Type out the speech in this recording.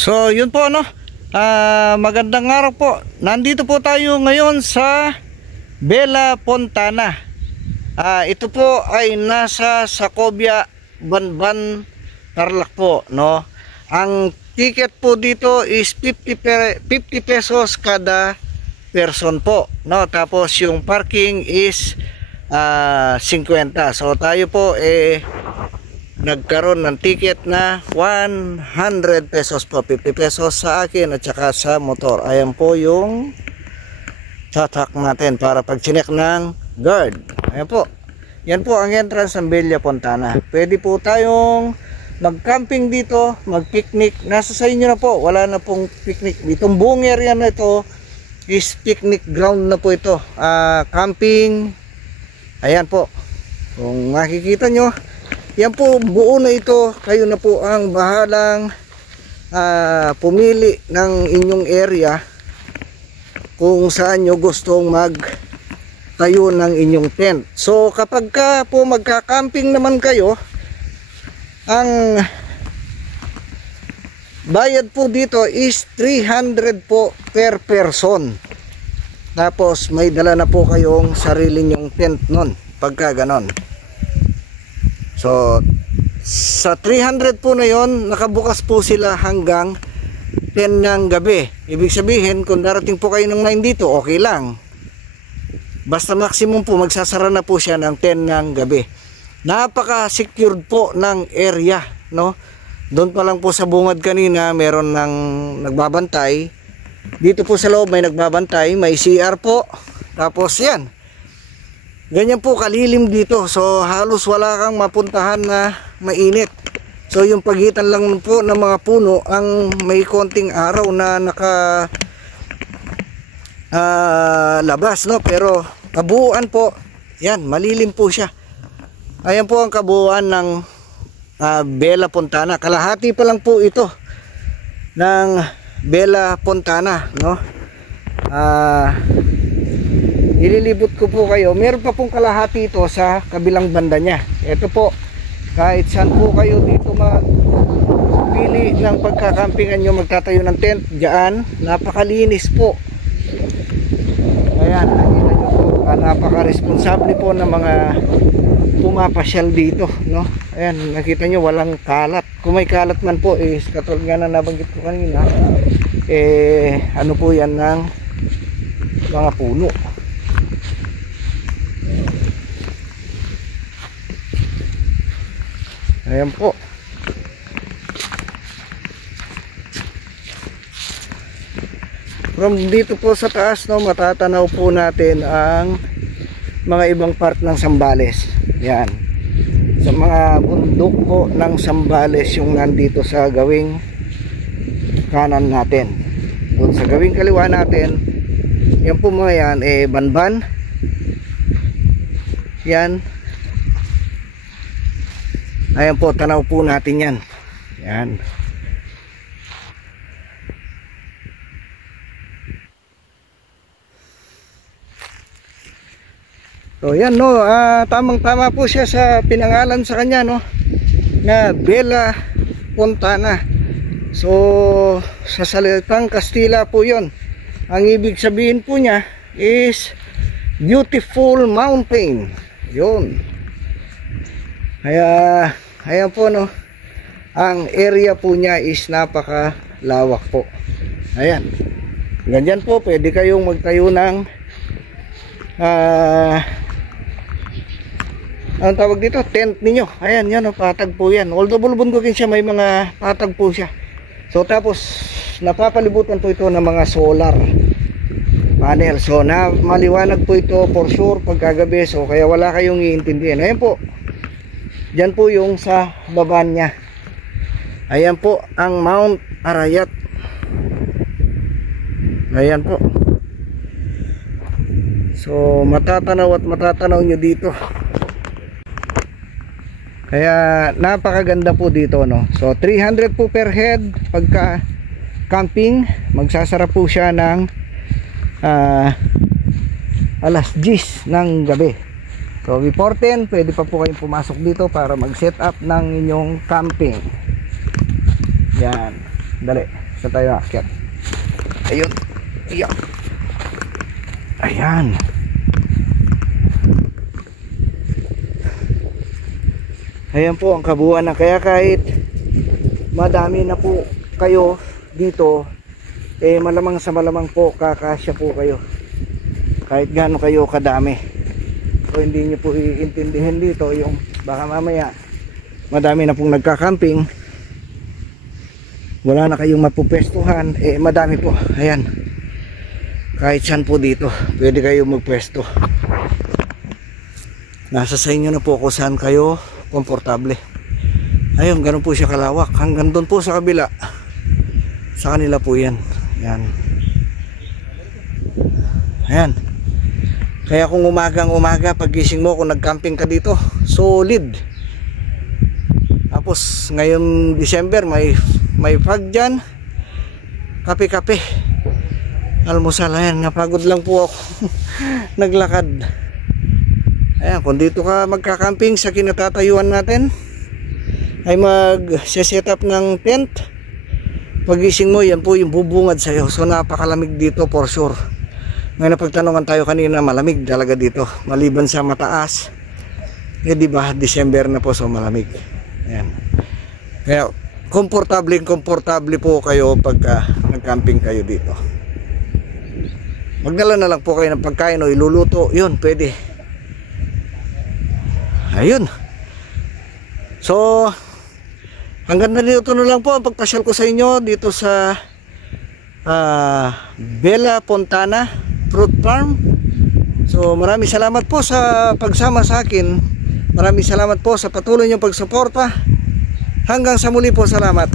So yun po ano, magandang araw po. Nandito po tayo ngayon sa Bella Fontana. Ito po ay nasa Sacobia, Banban, Tarlac po, no. Ang ticket po dito is 50 pesos kada person po, no. Tapos yung parking is 50. So tayo po nagkaroon ng ticket na 100 pesos po, 50 pesos sa akin at saka sa motor. Ayan po yung tatak natin para pag-chinek ng guard. Ayan po. Yan po ang entrance ng Bella Fontana. Pwede po tayong mag-camping dito, mag-picnic. Nasa sa inyo na po, wala na pong picnic. Itong buong area na ito is picnic ground na po ito. Camping. Ayan po. Kung makikita nyo, yan po, buo na ito. Kayo na po ang bahalang pumili ng inyong area kung saan nyo gustong magtayo ng inyong tent. So kapag ka po magka-camping naman kayo, ang bayad po dito is 300 po per person. Tapos may dala na po kayong sarili nyong tent nun pagka ganon. So sa 300 po na yon, nakabukas po sila hanggang 10 ng gabi. Ibig sabihin, kung darating po kayo ng 9 dito, okay lang. Basta maximum po, magsasara na po siya ng 10 ng gabi. Napaka-secured po ng area, no? Doon pa lang po sa bungad kanina, meron ng nagbabantay. Dito po sa loob may nagbabantay, may CR po. Tapos yan. Ganyan po kalilim dito. So halos wala kang mapuntahan na mainit. So yung pagitan lang po ng mga puno ang may konting araw na naka labas, no? Pero kabuuan po, yan, malilim po siya. Ayan po ang kabuuan ng Bella Fontana. Kalahati pa lang po ito ng Bella Fontana, no? Ililibot ko po kayo. Meron pa pong kalahati ito sa kabilang banda niya. Ito po, kahit saan po kayo dito magpili ng pagkakampingan nyo, magtatayo ng tent, diyan, napakalinis po. Ayan, nakita nyo po, napaka-responsable po ng mga pumapasyal dito, no? Ayan, nakita nyo, walang kalat. Kung may kalat man po, katulad nga na nabanggit ko kanina, ano po yan ng mga puno. Ayan po. From dito po sa taas, no, matatanaw po natin ang mga ibang part ng Zambales. Yan. Sa mga bundok po ng Zambales yung nandito sa gawing kanan natin. Doon sa gawing kaliwa natin, yan po mga yan, Banban. Yan. Ayan po, tanaw po natin yan. Yan. So yan, no, tamang-tama po siya sa pinangalan sa kanya, no, na Bella Fontana. So sa salitang Kastila po yon. Ang ibig sabihin po niya is beautiful mountain. Yun. Kaya ayan po, no, ang area po niya is napakalawak po. Ayan, ganyan po, pwede kayong magtayo ng anong tawag dito, tent ninyo. Ayan, yan, patag po yan. Although bulubundukin siya, may mga patag po siya. So tapos napapalibutan po ito ng mga solar panel. So na maliwanag po ito for sure pagkagabi. So kaya wala kayong iintindihan. Ayan po, diyan po yung sa baba niya. Ayan po ang Mount Arayat. Ayan po. So matatanaw at matatanaw nyo dito. Kaya napakaganda po dito, no. So 300 po per head pagka camping. Magsasara po siya ng alas 10 ng gabi. So before 10, pwede pa po kayong pumasok dito para mag-set up ng inyong camping. Yan, dali. Saan tayo aakyat? Ayun. Iyak. Ayan. Ayan po ang kabuuan na, kaya kahit madami na po kayo dito, eh malamang sa malamang po kakasya po kayo kahit gaano kayo kadami. So hindi nyo po iintindihin dito yung baka mamaya madami na pong nagkakamping, wala na kayong mapupwestuhan, eh madami po. Ayan, kahit saan po dito pwede kayo magpwesto. Nasa sa inyo na po kung saan kayo komportable. Ayun, ganun po siya kalawak. Hanggang doon po sa kabila, sa kanila po yan. Ayan. Ayan. Kaya kung umagang umaga pagising mo, kung nagcamping ka dito, solid. Tapos ngayon December may fog dyan, kape-kape, almusal. Ayan, napagod lang po ako naglakad. Ayan, kung dito ka magkakamping sa kinatatayuan natin, ay mag-set up ng tent, pagising mo, yan po yung bubungad sa'yo. So napakalamig dito for sure. Ngayon napagtanungan tayo kanina, malamig talaga dito, maliban sa mataas. Eh di ba, December na po, so malamig. Ayan. Kaya komportable po kayo pagka nagcamping kayo dito. Magdala na lang po kayo ng pagkain o iluluto, yun pwede. Ayun. So hanggang na dito na lang po ang pagpasyal ko sa inyo dito sa Bella Fontana Fruit Farm. So maraming salamat po sa pagsama sa akin. Maraming salamat po sa patuloy niyong pagsuporta. Hanggang sa muli po, salamat.